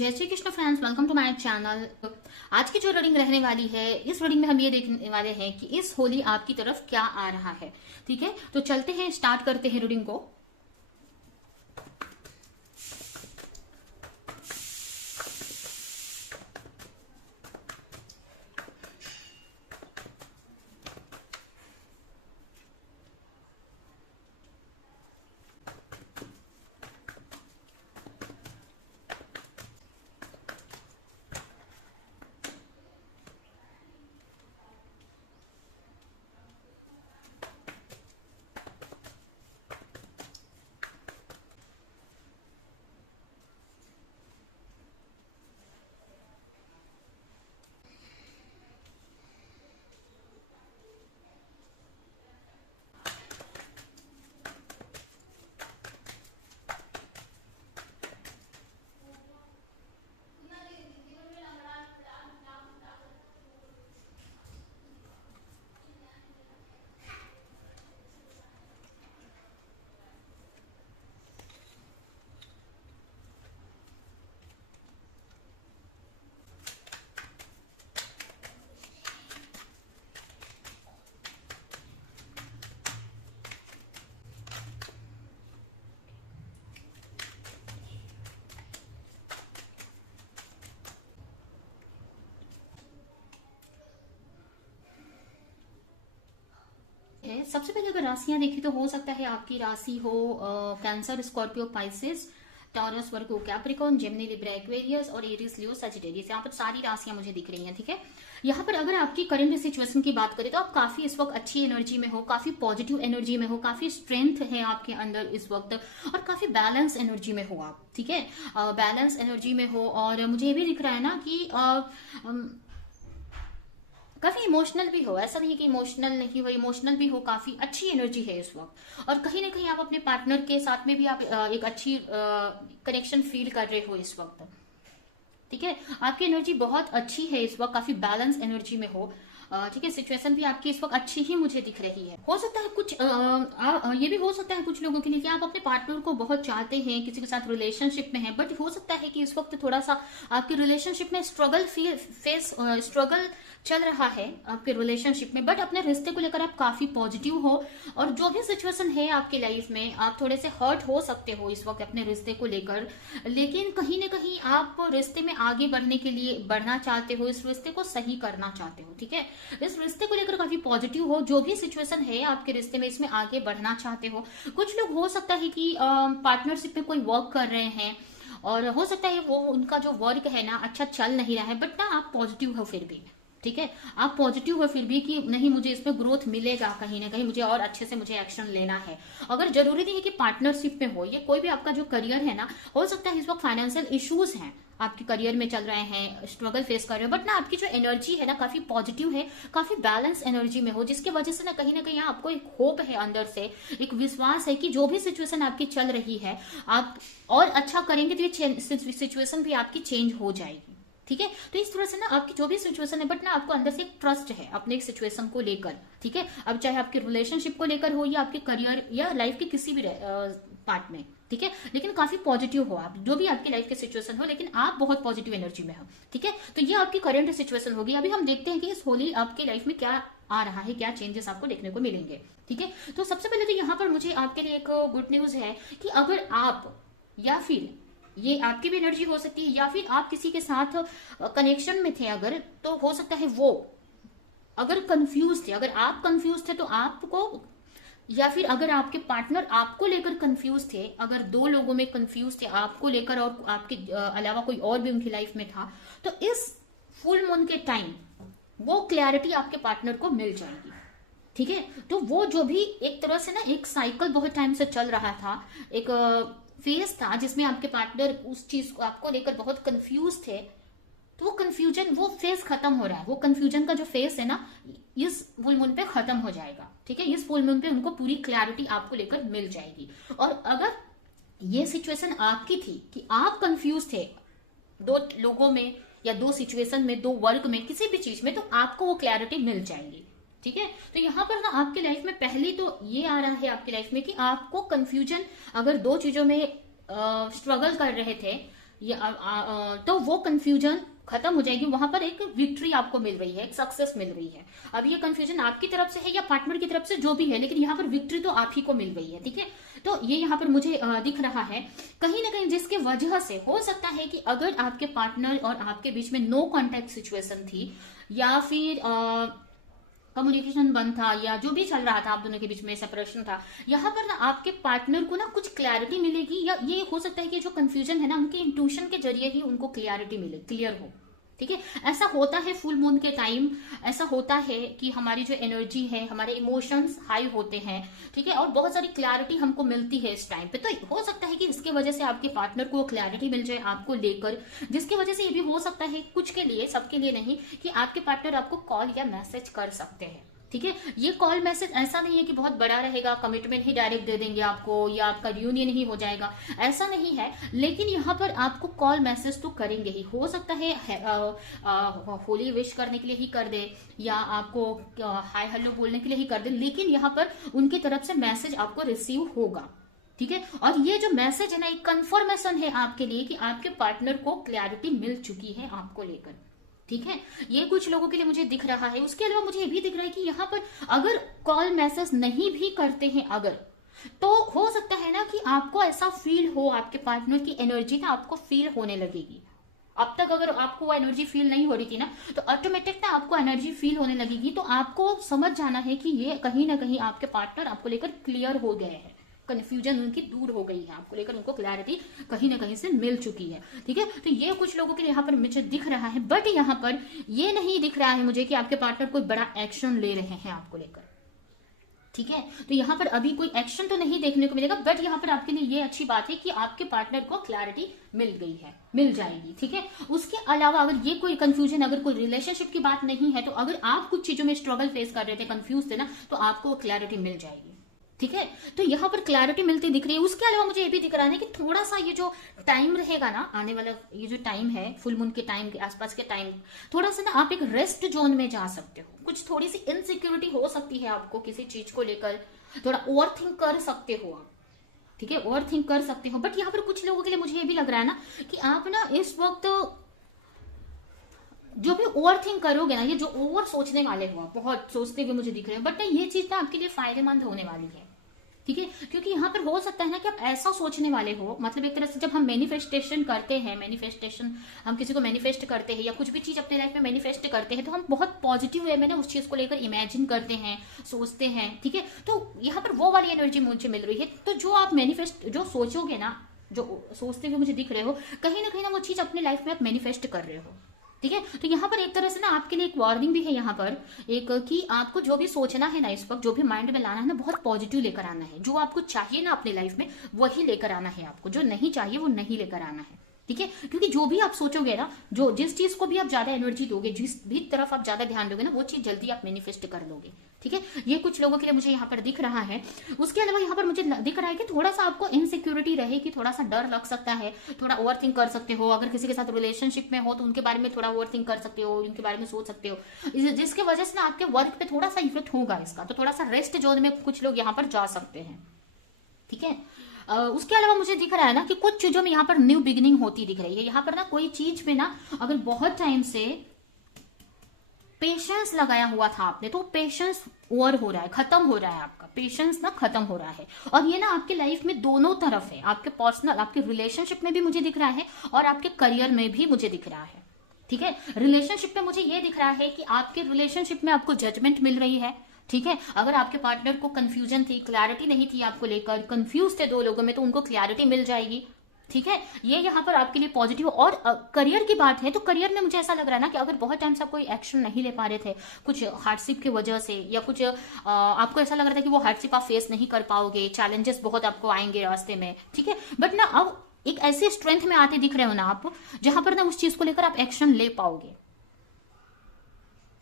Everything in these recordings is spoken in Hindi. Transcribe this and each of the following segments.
जय Shri Krishna friends, welcome to my channel. आज की जो रीडिंग रहने वाली है, इस रीडिंग में हम ये देखने वाले हैं कि इस होली आपकी तरफ क्या आ रहा है। ठीक है, तो चलते हैं, स्टार्ट करते हैं रीडिंग को। सबसे पहले अगर राशियां देखी तो हो सकता है आपकी राशि हो कैंसर, स्कॉर्पियो, पाइसेस, टॉरस, वर्गो, कैप्रिकॉर्न, जेमिनी, लिब्रा, एक्वेरियस और एरीज, लियो, सजिटेरियस। यहाँ पर सारी राशियां मुझे दिख रही हैं। ठीक है, यहाँ पर अगर आपकी करंट सिचुएशन की बात करें तो आप काफी इस वक्त अच्छी एनर्जी में हो, काफी पॉजिटिव एनर्जी में हो, काफी स्ट्रेंथ है आपके अंदर इस वक्त और काफी बैलेंस एनर्जी में हो आप। ठीक है, बैलेंस एनर्जी में हो और मुझे ये भी दिख रहा है ना कि काफी इमोशनल भी हो। ऐसा नहीं कि इमोशनल नहीं हो, इमोशनल भी हो, काफी अच्छी एनर्जी है इस वक्त। और कहीं ना कहीं आप अपने पार्टनर के साथ में भी आप एक अच्छी कनेक्शन फील कर रहे हो इस वक्त। ठीक है, आपकी एनर्जी बहुत अच्छी है इस वक्त, काफी बैलेंस एनर्जी में हो। ठीक है, सिचुएशन भी आपकी इस वक्त अच्छी ही मुझे दिख रही है। हो सकता है कुछ ये भी हो सकता है कुछ लोगों के लिए कि आप अपने पार्टनर को बहुत चाहते हैं, किसी के साथ रिलेशनशिप में हैं, बट हो सकता है कि इस वक्त थोड़ा सा आपके रिलेशनशिप में स्ट्रगल चल रहा है आपके रिलेशनशिप में, बट अपने रिश्ते को लेकर आप काफी पॉजिटिव हो। और जो भी सिचुएशन है आपकी लाइफ में, आप थोड़े से हर्ट हो सकते हो इस वक्त अपने रिश्ते को लेकर, लेकिन कहीं ना कहीं आप रिश्ते में आगे बढ़ने के लिए बढ़ना चाहते हो, इस रिश्ते को सही करना चाहते हो। ठीक है, इस रिश्ते को लेकर काफी पॉजिटिव हो। जो भी सिचुएशन है आपके रिश्ते में, इसमें आगे बढ़ना चाहते हो। कुछ लोग हो सकता है कि पार्टनरशिप में कोई वर्क कर रहे हैं और हो सकता है वो उनका जो वर्क है ना अच्छा चल नहीं रहा है, बट ना आप पॉजिटिव हो फिर भी। ठीक है, आप पॉजिटिव हो फिर भी कि नहीं, मुझे इसमें ग्रोथ मिलेगा, कहीं ना कहीं मुझे और अच्छे से मुझे एक्शन लेना है। अगर जरूरी नहीं है कि पार्टनरशिप में हो, ये कोई भी आपका जो करियर है ना, हो सकता है इस वक्त फाइनेंशियल इश्यूज हैं आपके करियर में चल रहे हैं, स्ट्रगल फेस कर रहे हो, बट ना आपकी जो एनर्जी है ना काफी पॉजिटिव है, काफी बैलेंस एनर्जी में हो, जिसकी वजह से ना कहीं आपको एक होप है अंदर से, एक विश्वास है कि जो भी सिचुएशन आपकी चल रही है आप और अच्छा करेंगे तो ये सिचुएशन भी आपकी चेंज हो जाएगी। ठीक है, तो इस तरह से ना आपकी जो भी सिचुएशन है, बट ना आपको अंदर से एक ट्रस्ट है अपने एक सिचुएशन को लेकर। ठीक है, अब चाहे आपके रिलेशनशिप को लेकर हो या आपके करियर या लाइफ के किसी भी पार्ट में। ठीक है, लेकिन काफी पॉजिटिव हो आप, जो भी आपकी लाइफ के सिचुएशन हो, लेकिन आप बहुत पॉजिटिव एनर्जी में हो। ठीक है, तो ये आपकी करंट सिचुएशन होगी। अभी हम देखते हैं कि इस होली आपकी लाइफ में क्या आ रहा है, क्या चेंजेस आपको देखने को मिलेंगे। ठीक है, तो सबसे पहले तो यहाँ पर मुझे आपके लिए एक गुड न्यूज है कि अगर आप या फिर ये आपकी भी एनर्जी हो सकती है या फिर आप किसी के साथ कनेक्शन में थे अगर, तो हो सकता है वो अगर कंफ्यूज थे, अगर आप कंफ्यूज थे तो आपको, या फिर अगर आपके पार्टनर आपको लेकर कंफ्यूज थे, अगर दो लोगों में कंफ्यूज थे आपको लेकर और आपके अलावा कोई और भी उनकी लाइफ में था, तो इस फुल मून के टाइम वो क्लैरिटी आपके पार्टनर को मिल जाएगी। ठीक है, तो वो जो भी एक तरह से ना एक साइकिल बहुत टाइम से चल रहा था, एक फेज था जिसमें आपके पार्टनर उस चीज को आपको लेकर बहुत कंफ्यूज थे, तो वो कंफ्यूजन, वो फेज खत्म हो रहा है। वो कंफ्यूजन का जो फेज है ना, इस फुल मून पे खत्म हो जाएगा। ठीक है, इस फुल मून पे उनको पूरी क्लैरिटी आपको लेकर मिल जाएगी। और अगर ये सिचुएशन आपकी थी कि आप कंफ्यूज थे दो लोगों में या दो सिचुएशन में, दो वर्क में, किसी भी चीज में, तो आपको वो क्लैरिटी मिल जाएगी। ठीक है, तो यहाँ पर ना आपकी लाइफ में पहले तो ये आ रहा है आपकी लाइफ में कि आपको कंफ्यूजन, अगर दो चीजों में स्ट्रगल कर रहे थे तो वो कंफ्यूजन खत्म हो जाएगी, वहां पर एक विक्ट्री आपको मिल रही है, एक सक्सेस मिल रही है। अब ये कंफ्यूजन आपकी तरफ से है या पार्टनर की तरफ से, जो भी है, लेकिन यहाँ पर विक्ट्री तो आप ही को मिल रही है। ठीक है, तो ये यहाँ पर मुझे दिख रहा है कहीं ना कहीं, जिसके वजह से हो सकता है कि अगर आपके पार्टनर और आपके बीच में नो कॉन्टेक्ट सिचुएशन थी, या फिर कम्युनिकेशन बंद था, या जो भी चल रहा था, आप दोनों के बीच में सेपरेशन था, यहाँ पर ना आपके पार्टनर को ना कुछ क्लैरिटी मिलेगी, या ये हो सकता है कि जो कंफ्यूजन है ना, उनके इंट्यूशन के जरिए ही उनको क्लियरिटी मिले, क्लियर हो। ठीक है, ऐसा होता है फुल मून के टाइम, ऐसा होता है कि हमारी जो एनर्जी है, हमारे इमोशंस हाई होते हैं। ठीक है, और बहुत सारी क्लैरिटी हमको मिलती है इस टाइम पे। तो हो सकता है कि इसके वजह से आपके पार्टनर को क्लैरिटी मिल जाए आपको लेकर, जिसकी वजह से ये भी हो सकता है कुछ के लिए, सबके लिए नहीं, कि आपके पार्टनर आपको कॉल या मैसेज कर सकते हैं। ठीक है, ये कॉल मैसेज ऐसा नहीं है कि बहुत बड़ा रहेगा, कमिटमेंट ही डायरेक्ट दे देंगे आपको, या आपका रियूनियन ही हो जाएगा, ऐसा नहीं है। लेकिन यहाँ पर आपको कॉल मैसेज तो करेंगे ही। हो सकता है होली विश करने के लिए ही कर दे, या आपको हाय हेलो बोलने के लिए ही कर दे, लेकिन यहाँ पर उनकी तरफ से मैसेज आपको रिसीव होगा। ठीक है, और ये जो मैसेज है ना, एक कंफर्मेशन है आपके लिए कि आपके पार्टनर को क्लैरिटी मिल चुकी है आपको लेकर। ठीक है, ये कुछ लोगों के लिए मुझे दिख रहा है। उसके अलावा मुझे ये भी दिख रहा है कि यहाँ पर अगर कॉल मैसेज नहीं भी करते हैं अगर, तो हो सकता है ना कि आपको ऐसा फील हो, आपके पार्टनर की एनर्जी ना आपको फील होने लगेगी। अब तक अगर आपको वो एनर्जी फील नहीं हो रही थी ना, तो ऑटोमेटिक ना आपको एनर्जी फील होने लगेगी। तो आपको समझ जाना है कि ये कहीं ना कहीं आपके पार्टनर आपको लेकर क्लियर हो गए हैं, कंफ्यूजन उनकी दूर हो गई है, आपको लेकर उनको क्लैरिटी कहीं ना कहीं से मिल चुकी है। ठीक है, तो ये कुछ लोगों के लिए यहाँ पर मुझे दिख रहा है। बट यहाँ पर ये नहीं दिख रहा है मुझे कि आपके पार्टनर कोई बड़ा एक्शन ले रहे हैं आपको लेकर। ठीक है, तो यहाँ पर अभी कोई एक्शन तो नहीं देखने को मिलेगा, बट यहाँ पर आपके लिए ये अच्छी बात है कि आपके पार्टनर को क्लैरिटी मिल गई है, मिल जाएगी। ठीक है, उसके अलावा अगर ये कोई कंफ्यूजन, अगर कोई रिलेशनशिप की बात नहीं है, तो अगर आप कुछ चीजों में स्ट्रगल फेस कर रहे थे, कंफ्यूज थे ना, तो आपको क्लैरिटी मिल जाएगी। ठीक है, तो यहाँ पर क्लैरिटी मिलती दिख रही है। उसके अलावा मुझे ये भी दिख रहा है कि थोड़ा सा ये जो टाइम रहेगा ना, आने वाला ये जो टाइम है, फुल मून के टाइम के आसपास के टाइम, थोड़ा सा ना आप एक रेस्ट जोन में जा सकते हो। कुछ थोड़ी सी इनसिक्योरिटी हो सकती है आपको किसी चीज को लेकर, थोड़ा ओवर थिंक कर सकते हो आप। ठीक है, ओवर थिंक कर सकते हो। बट यहाँ पर कुछ लोगों के लिए मुझे ये भी लग रहा है ना कि आप ना इस वक्त जो भी ओवर थिंक करोगे ना, ये जो ओवर सोचने वाले हो, आप बहुत सोचते हुए मुझे दिख रहे हैं, बट ये चीज ना आपके लिए फायदेमंद होने वाली है। ठीक है, क्योंकि यहाँ पर हो सकता है ना कि आप ऐसा सोचने वाले हो, मतलब एक तरह से जब हम मैनिफेस्टेशन करते हैं, मैनिफेस्टेशन हम किसी को मैनिफेस्ट करते हैं या कुछ भी चीज अपने लाइफ में मैनिफेस्ट करते हैं, तो हम बहुत पॉजिटिव वे में ना उस चीज को लेकर इमेजिन करते हैं, सोचते हैं। ठीक है, तो यहाँ पर वो वाली एनर्जी मुझे मिल रही है। तो जो आप मैनिफेस्ट, जो सोचोगे ना, जो सोचते हुए मुझे दिख रहे हो, कहीं ना वो चीज अपने लाइफ में आप मैनिफेस्ट कर रहे हो। ठीक है, तो यहाँ पर एक तरह से ना आपके लिए एक वार्निंग भी है यहाँ पर, एक कि आपको जो भी सोचना है ना इस वक्त, जो भी माइंड में लाना है ना, बहुत पॉजिटिव लेकर आना है। जो आपको चाहिए ना अपनी लाइफ में, वही लेकर आना है आपको। जो नहीं चाहिए वो नहीं लेकर आना है। ठीक है, क्योंकि जो भी आप सोचोगे ना, जो जिस चीज को भी आप ज्यादा एनर्जी दोगे, जिस भी तरफ आप ज्यादा ध्यान दोगे ना, वो चीज जल्दी आप मैनिफेस्ट कर लोगे। ठीक है, ये कुछ लोगों के लिए मुझे यहाँ पर दिख रहा है। उसके अलावा यहाँ पर मुझे दिख रहा है कि थोड़ा सा आपको इनसिक्योरिटी रहेगी, थोड़ा सा डर लग सकता है, थोड़ा ओवर थिंक कर सकते हो। अगर किसी के साथ रिलेशनशिप में हो तो उनके बारे में थोड़ा ओवर थिंक कर सकते हो, उनके बारे में सोच सकते हो, जिसकी वजह से ना आपके वर्क पे थोड़ा सा इफेक्ट होगा इसका। तो थोड़ा सा रेस्ट जोन में कुछ लोग यहाँ पर जा सकते हैं। ठीक है, उसके अलावा मुझे दिख रहा है ना कि कुछ चीजों में यहाँ पर न्यू बिगिनिंग होती दिख रही है। यहाँ पर ना कोई चीज में ना अगर बहुत टाइम से पेशेंस लगाया हुआ था आपने, तो पेशेंस ओवर हो रहा है, खत्म हो रहा है, आपका पेशेंस ना खत्म हो रहा है। और ये ना आपके लाइफ में दोनों तरफ है, आपके पर्सनल, आपके रिलेशनशिप में भी मुझे दिख रहा है और आपके करियर में भी मुझे दिख रहा है। ठीक है, रिलेशनशिप में मुझे ये दिख रहा है कि आपके रिलेशनशिप में आपको जजमेंट मिल रही है। ठीक है, अगर आपके पार्टनर को कंफ्यूजन थी, क्लैरिटी नहीं थी आपको लेकर, कंफ्यूज थे दो लोगों में, तो उनको क्लैरिटी मिल जाएगी। ठीक है, ये यहाँ पर आपके लिए पॉजिटिव। और करियर की बात है तो करियर में मुझे ऐसा लग रहा है ना कि अगर बहुत टाइम से आप कोई एक्शन नहीं ले पा रहे थे, कुछ हार्डशिप की वजह से, या कुछ आपको ऐसा लग रहा था कि वो हार्डशिप आप फेस नहीं कर पाओगे, चैलेंजेस बहुत आपको आएंगे रास्ते में। ठीक है, बट ना अब एक ऐसे स्ट्रेंथ में आते दिख रहे हो ना आप, जहां पर ना उस चीज को लेकर आप एक्शन ले पाओगे।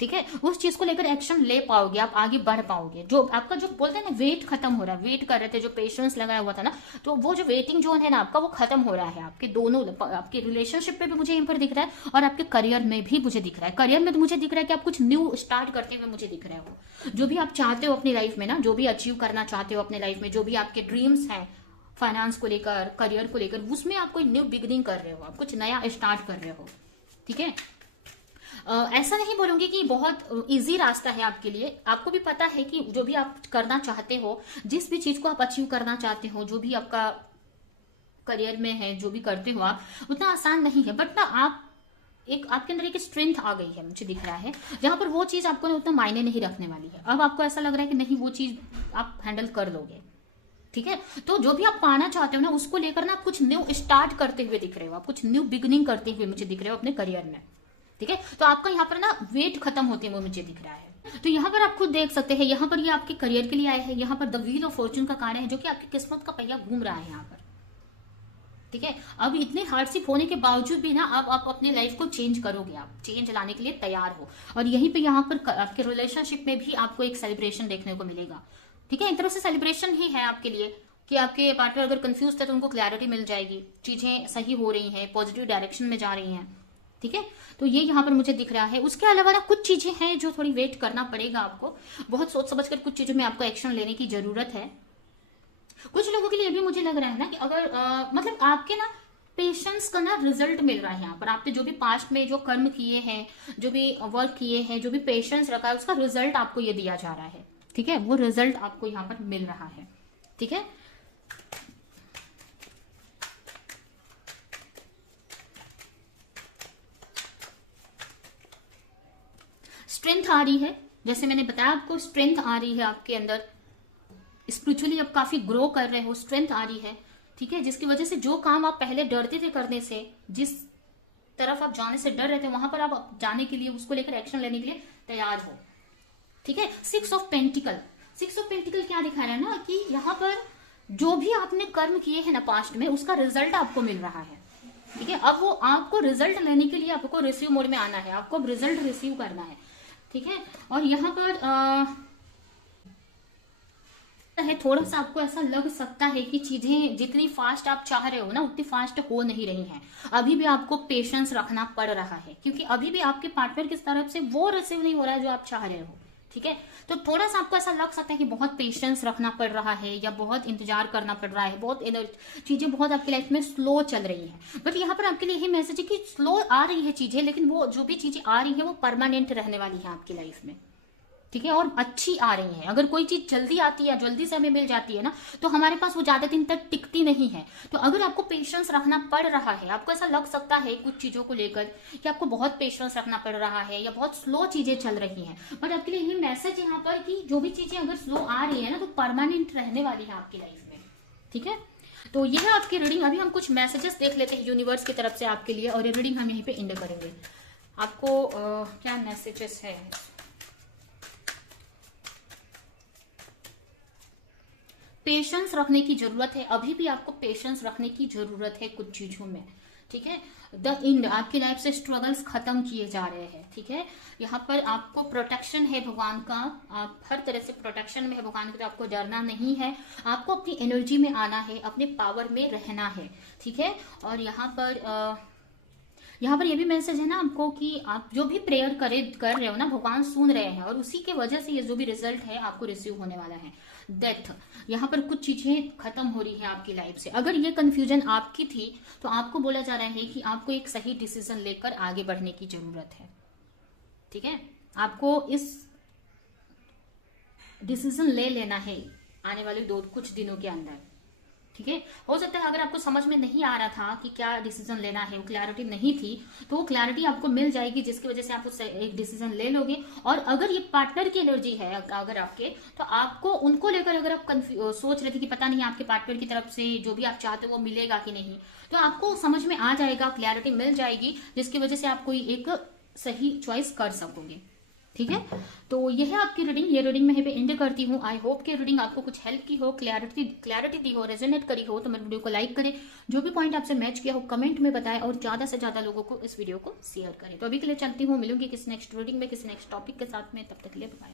ठीक है, उस चीज को लेकर एक्शन ले पाओगे, आप आगे बढ़ पाओगे। जो आपका जो बोलते हैं ना वेट खत्म हो रहा है, वेट कर रहे थे, जो पेशेंस लगाया हुआ था ना, तो वो जो वेटिंग जोन है ना आपका, वो खत्म हो रहा है। आपके दोनों, आपके रिलेशनशिप में भी मुझे यहाँ पर दिख रहा है और आपके करियर में भी मुझे दिख रहा है। करियर में तो मुझे दिख रहा है कि आप कुछ न्यू स्टार्ट करते हुए मुझे दिख रहे हो। जो भी आप चाहते हो अपनी लाइफ में ना, जो भी अचीव करना चाहते हो अपने लाइफ में, जो भी आपके ड्रीम्स हैं, फाइनेंस को लेकर, करियर को लेकर, उसमें आप कोई न्यू बिगनिंग कर रहे हो, आप कुछ नया स्टार्ट कर रहे हो। ठीक है, ऐसा नहीं बोलूंगी कि बहुत इजी रास्ता है आपके लिए। आपको भी पता है कि जो भी आप करना चाहते हो, जिस भी चीज को आप अचीव करना चाहते हो, जो भी आपका करियर में है, जो भी करते हो आप, उतना आसान नहीं है। बट ना आप आपके अंदर एक स्ट्रेंथ आ गई है, मुझे दिख रहा है, जहां पर वो चीज आपको उतना मायने नहीं रखने वाली है। अब आपको ऐसा लग रहा है कि नहीं, वो चीज आप हैंडल कर लोगे। ठीक है, तो जो भी आप पाना चाहते हो ना, उसको लेकर ना आप कुछ न्यू स्टार्ट करते हुए दिख रहे हो, आप कुछ न्यू बिगनिंग करते हुए मुझे दिख रहे हो अपने करियर में। ठीक है, तो आपका यहाँ पर ना वेट खत्म होते हुए मुझे दिख रहा है। तो यहाँ पर आप खुद देख सकते हैं, यहाँ पर ये आपके करियर के लिए आए हैं। यहाँ पर द व्हील ऑफ फॉर्चून का कार्ड है, जो कि आपकी किस्मत का पहिया घूम रहा है यहाँ पर। ठीक है, अब इतने हार्डशिप होने के बावजूद भी ना अब आप अपने लाइफ को चेंज करोगे, आप चेंज लाने के लिए तैयार हो। और यहीं पे यहाँ पर आपके रिलेशनशिप में भी आपको एक सेलिब्रेशन देखने को मिलेगा। ठीक है, एक तरह से सेलिब्रेशन ही है आपके लिए कि आपके पार्टनर अगर कंफ्यूज थे तो उनको क्लैरिटी मिल जाएगी, चीजें सही हो रही हैं, पॉजिटिव डायरेक्शन में जा रही हैं। ठीक है, तो ये यहाँ पर मुझे दिख रहा है। उसके अलावा ना कुछ चीजें हैं जो थोड़ी वेट करना पड़ेगा आपको, बहुत सोच समझ कर कुछ चीजों में आपको एक्शन लेने की जरूरत है। कुछ लोगों के लिए भी मुझे लग रहा है ना कि अगर मतलब आपके ना पेशेंस का ना रिजल्ट मिल रहा है यहाँ पर। आपने जो भी पास्ट में जो कर्म किए हैं, जो भी वर्क किए हैं, जो भी पेशेंस रखा है, उसका रिजल्ट आपको ये दिया जा रहा है। ठीक है, वो रिजल्ट आपको यहाँ पर मिल रहा है। ठीक है, स्ट्रेंथ आ रही है, जैसे मैंने बताया आपको, स्ट्रेंथ आ रही है आपके अंदर। स्पिरिचुअली आप काफी ग्रो कर रहे हो, स्ट्रेंथ आ रही है। ठीक है, जिसकी वजह से जो काम आप पहले डरते थे करने से, जिस तरफ आप जाने से डर रहे थे, वहां पर आप जाने के लिए, उसको लेकर एक्शन लेने के लिए तैयार हो। ठीक है, 6 ऑफ पेंटिकल, 6 ऑफ पेंटिकल क्या दिखा रहा है ना कि यहाँ पर जो भी आपने कर्म किए हैं ना पास्ट में, उसका रिजल्ट आपको मिल रहा है। ठीक है, अब वो आपको रिजल्ट लेने के लिए आपको रिसीव मोड में आना है, आपको रिजल्ट रिसीव करना है। ठीक है, और यहाँ पर है थोड़ा सा आपको ऐसा लग सकता है कि चीजें जितनी फास्ट आप चाह रहे हो ना, उतनी फास्ट हो नहीं रही हैं। अभी भी आपको पेशेंस रखना पड़ रहा है, क्योंकि अभी भी आपके पार्टनर की तरफ से वो रिसीव नहीं हो रहा है जो आप चाह रहे हो। ठीक है, तो थोड़ा सा आपको ऐसा लग सकता है कि बहुत पेशेंस रखना पड़ रहा है, या बहुत इंतजार करना पड़ रहा है, बहुत चीजें बहुत आपकी लाइफ में स्लो चल रही है। बट यहाँ पर आपके लिए यही मैसेज है कि स्लो आ रही है चीजें, लेकिन वो जो भी चीजें आ रही है वो परमानेंट रहने वाली है आपकी लाइफ में। ठीक है, और अच्छी आ रही है। अगर कोई चीज जल्दी आती है, जल्दी से हमें मिल जाती है ना, तो हमारे पास वो ज्यादा दिन तक टिकती नहीं है। तो अगर आपको पेशेंस रखना पड़ रहा है, आपको ऐसा लग सकता है कुछ चीजों को लेकर कि आपको बहुत पेशेंस रखना पड़ रहा है, या बहुत स्लो चीजें चल रही हैं, बट आपके लिए ये मैसेज यहाँ पर कि जो भी चीजें अगर स्लो आ रही है ना, तो परमानेंट रहने वाली है आपकी लाइफ में। ठीक है, तो यह है आपकी रीडिंग। अभी हम कुछ मैसेजेस देख लेते हैं यूनिवर्स की तरफ से आपके लिए, और ये रीडिंग हम यहीं पे एंड करेंगे। आपको क्या मैसेजेस है? पेशेंस रखने की जरूरत है, अभी भी आपको पेशेंस रखने की जरूरत है कुछ चीजों में। ठीक है, द इंड, आपकी लाइफ से स्ट्रगल्स खत्म किए जा रहे हैं। ठीक है, यहाँ पर आपको प्रोटेक्शन है भगवान का, आप हर तरह से प्रोटेक्शन में है भगवान का, तो आपको डरना नहीं है। आपको अपनी एनर्जी में आना है, अपने पावर में रहना है। ठीक है, और यहाँ पर ये भी मैसेज है ना आपको कि आप जो भी प्रेयर कर रहे हो ना, भगवान सुन रहे हैं, और उसी के वजह से ये जो भी रिजल्ट है आपको रिसीव होने वाला है। डेथ, यहाँ पर कुछ चीजें खत्म हो रही है आपकी लाइफ से। अगर ये कंफ्यूजन आपकी थी, तो आपको बोला जा रहा है कि आपको एक सही डिसीजन लेकर आगे बढ़ने की जरूरत है। ठीक है, आपको इस डिसीजन ले लेना है आने वाले कुछ दिनों के अंदर। ठीक है, हो सकता है अगर आपको समझ में नहीं आ रहा था कि क्या डिसीजन लेना है, वो क्लैरिटी नहीं थी, तो वो क्लैरिटी आपको मिल जाएगी, जिसकी वजह से आप उससे एक डिसीजन ले लोगे। और अगर ये पार्टनर की एनर्जी है अगर आपके, तो आपको उनको लेकर अगर आप सोच रहे थे कि पता नहीं आपके पार्टनर की तरफ से जो भी आप चाहते हो वो मिलेगा कि नहीं, तो आपको समझ में आ जाएगा, क्लैरिटी मिल जाएगी, जिसकी वजह से आप कोई एक सही चॉइस कर सकोगे। ठीक है, तो यह है आपकी रीडिंग। ये रीडिंग मैं यहीं पे एंड करती हूँ। आई होप कि रीडिंग आपको कुछ हेल्प की हो, क्लैरिटी दी हो, रेजोनेट करी हो, तो मेरे वीडियो को लाइक करें, जो भी पॉइंट आपसे मैच किया हो कमेंट में बताएं, और ज्यादा से ज्यादा लोगों को इस वीडियो को शेयर करें। तो अभी के लिए चलती हूँ, मिलूंगी किसी नेक्स्ट रीडिंग में, किसी नेक्स्ट टॉपिक के साथ में। तब तक के लिए बाय।